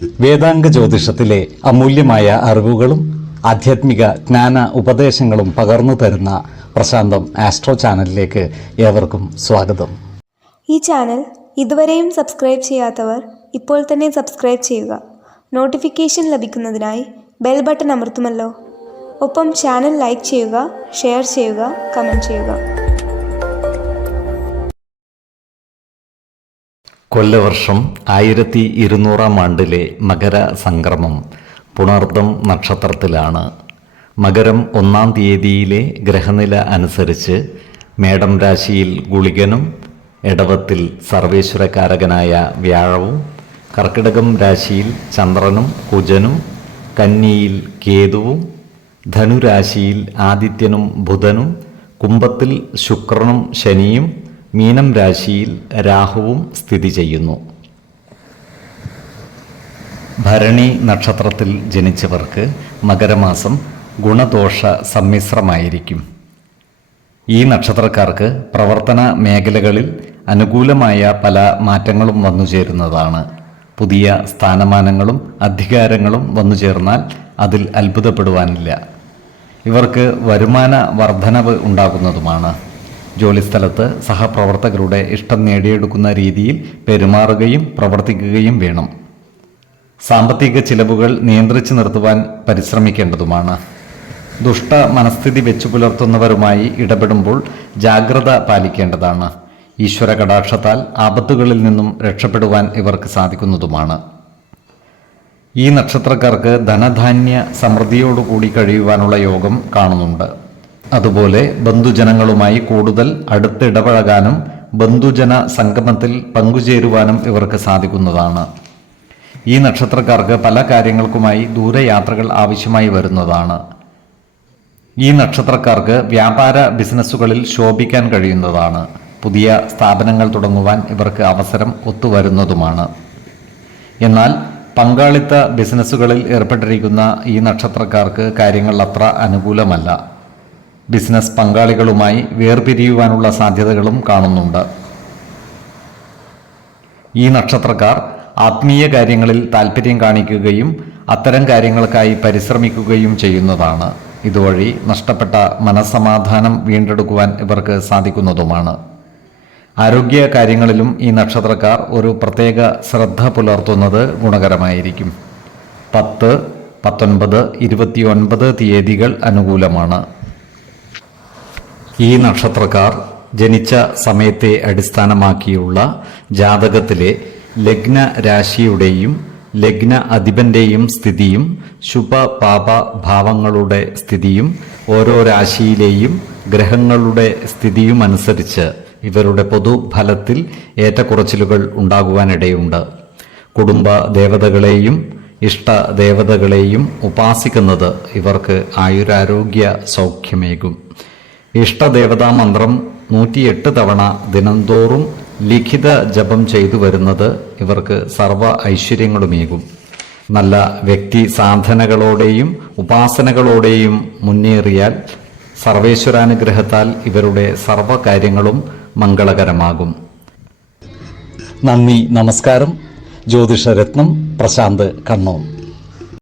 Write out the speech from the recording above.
വേദാംഗ ജ്യോതിഷത്തിലെ അമൂല്യമായ അറിവുകളും ആധ്യാത്മിക ജ്ഞാന ഉപദേശങ്ങളും പകർന്നു തരുന്ന പ്രശാന്തം ആസ്ട്രോ ചാനലിലേക്ക് ഏവർക്കും സ്വാഗതം. ഈ ചാനൽ ഇതുവരെയും സബ്സ്ക്രൈബ് ചെയ്യാത്തവർ ഇപ്പോൾ തന്നെ സബ്സ്ക്രൈബ് ചെയ്യുക. നോട്ടിഫിക്കേഷൻ ലഭിക്കുന്നതിനായി ബെൽ ബട്ടൺ അമർത്തുമല്ലോ. ഒപ്പം ചാനൽ ലൈക്ക് ചെയ്യുക, ഷെയർ ചെയ്യുക, കമൻറ്റ് ചെയ്യുക. കൊല്ലവർഷം 1200 ആണ്ടിലെ മകര സംക്രമം പുണർദം നക്ഷത്രത്തിലാണ്. മകരം 1-ാം തീയതിയിലെ ഗ്രഹനില അനുസരിച്ച് മേടം രാശിയിൽ ഗുളികനും, എടവത്തിൽ സർവേശ്വരകാരകനായ വ്യാഴവും, കർക്കിടകം രാശിയിൽ ചന്ദ്രനും കുജനും, കന്നിയിൽ കേതുവും, ധനുരാശിയിൽ ആദിത്യനും ബുധനും, കുംഭത്തിൽ ശുക്രനും ശനിയും, മീനം രാശിയിൽ രാഹുവും സ്ഥിതി ചെയ്യുന്നു. ഭരണി നക്ഷത്രത്തിൽ ജനിച്ചവർക്ക് മകരമാസം ഗുണദോഷ സമ്മിശ്രമായിരിക്കും. ഈ നക്ഷത്രക്കാർക്ക് പ്രവർത്തന മേഖലകളിൽ അനുകൂലമായ പല മാറ്റങ്ങളും വന്നുചേരുന്നതാണ്. പുതിയ സ്ഥാനമാനങ്ങളും അധികാരങ്ങളും വന്നുചേർന്നാൽ അതിൽ അത്ഭുതപ്പെടുവാനില്ല. ഇവർക്ക് വരുമാന വർധനവ് ഉണ്ടാകുന്നതുമാണ്. ജോലിസ്ഥലത്ത് സഹപ്രവർത്തകരുടെ ഇഷ്ടം നേടിയെടുക്കുന്ന രീതിയിൽ പെരുമാറുകയും പ്രവർത്തിക്കുകയും വേണം. സാമ്പത്തിക ചിലവുകൾ നിയന്ത്രിച്ചു നിർത്തുവാൻ പരിശ്രമിക്കേണ്ടതുമാണ്. ദുഷ്ട മനസ്ഥിതി വെച്ചു പുലർത്തുന്നവരുമായി ഇടപെടുമ്പോൾ ജാഗ്രത പാലിക്കേണ്ടതാണ്. ഈശ്വര കടാക്ഷത്താൽ ആപത്തുകളിൽ നിന്നും രക്ഷപ്പെടുവാൻ ഇവർക്ക് സാധിക്കുന്നതുമാണ്. ഈ നക്ഷത്രക്കാർക്ക് ധനധാന്യ സമൃദ്ധിയോടുകൂടി കഴിയുവാനുള്ള യോഗം കാണുന്നുണ്ട്. അതുപോലെ ബന്ധുജനങ്ങളുമായി കൂടുതൽ അടുത്തിടപഴകാനും ബന്ധുജന സംഗമത്തിൽ പങ്കുചേരുവാനും ഇവർക്ക് സാധിക്കുന്നതാണ്. ഈ നക്ഷത്രക്കാർക്ക് പല കാര്യങ്ങൾക്കുമായി ദൂരയാത്രകൾ ആവശ്യമായി വരുന്നതാണ്. ഈ നക്ഷത്രക്കാർക്ക് വ്യാപാര ബിസിനസ്സുകളിൽ ശോഭിക്കാൻ കഴിയുന്നതാണ്. പുതിയ സ്ഥാപനങ്ങൾ തുടങ്ങുവാൻ ഇവർക്ക് അവസരം ഒത്തുവരുന്നതുമാണ്. എന്നാൽ പങ്കാളിത്ത ബിസിനസ്സുകളിൽ ഏർപ്പെട്ടിരിക്കുന്ന ഈ നക്ഷത്രക്കാർക്ക് കാര്യങ്ങൾ അത്ര അനുകൂലമല്ല. ബിസിനസ് പങ്കാളികളുമായി വേർപിരിയുവാനുള്ള സാധ്യതകളും കാണുന്നുണ്ട്. ഈ നക്ഷത്രക്കാർ ആത്മീയ കാര്യങ്ങളിൽ താല്പര്യം കാണിക്കുകയും അത്തരം കാര്യങ്ങൾക്കായി പരിശ്രമിക്കുകയും ചെയ്യുന്നതാണ്. ഇതുവഴി നഷ്ടപ്പെട്ട മനസ്സമാധാനം വീണ്ടെടുക്കുവാൻ ഇവർക്ക് സാധിക്കുന്നതുമാണ്. ആരോഗ്യ കാര്യങ്ങളിലും ഈ നക്ഷത്രക്കാർ ഒരു പ്രത്യേക ശ്രദ്ധ പുലർത്തുന്നത് ഗുണകരമായിരിക്കും. 10, 19, 29 തീയതികൾ അനുകൂലമാണ്. ഈ നക്ഷത്രക്കാർ ജനിച്ച സമയത്തെ അടിസ്ഥാനമാക്കിയുള്ള ജാതകത്തിലെ ലഗ്ന രാശിയുടെയും ലഗ്ന അധിപന്റെയും സ്ഥിതിയും ശുഭ പാപ ഭാവങ്ങളുടെ സ്ഥിതിയും ഓരോ രാശിയിലെയും ഗ്രഹങ്ങളുടെ സ്ഥിതിയും അനുസരിച്ച് ഇവരുടെ പൊതുഫലത്തിൽ ഏറ്റക്കുറച്ചിലുകൾ ഉണ്ടാകുവാനിടയുണ്ട്. കുടുംബ ദേവതകളെയും ഇഷ്ട ദേവതകളെയും ഉപാസിക്കുന്നത് ഇവർക്ക് ആയുരാരോഗ്യ സൗഖ്യമേകും. ഇഷ്ടദേവതാ മന്ത്രം 108 തവണ ദിനംതോറും ലിഖിത ജപം ചെയ്തു വരുന്നത് ഇവർക്ക് സർവ ഐശ്വര്യങ്ങളുമേകും. നല്ല വ്യക്തി സാധനകളോടെയും ഉപാസനകളോടെയും മുന്നേറിയാൽ സർവേശ്വരാനുഗ്രഹത്താൽ ഇവരുടെ സർവ കാര്യങ്ങളും മംഗളകരമാകും. നന്ദി, നമസ്കാരം. ജ്യോതിഷരത്നം പ്രശാന്ത് കണ്ണൂർ.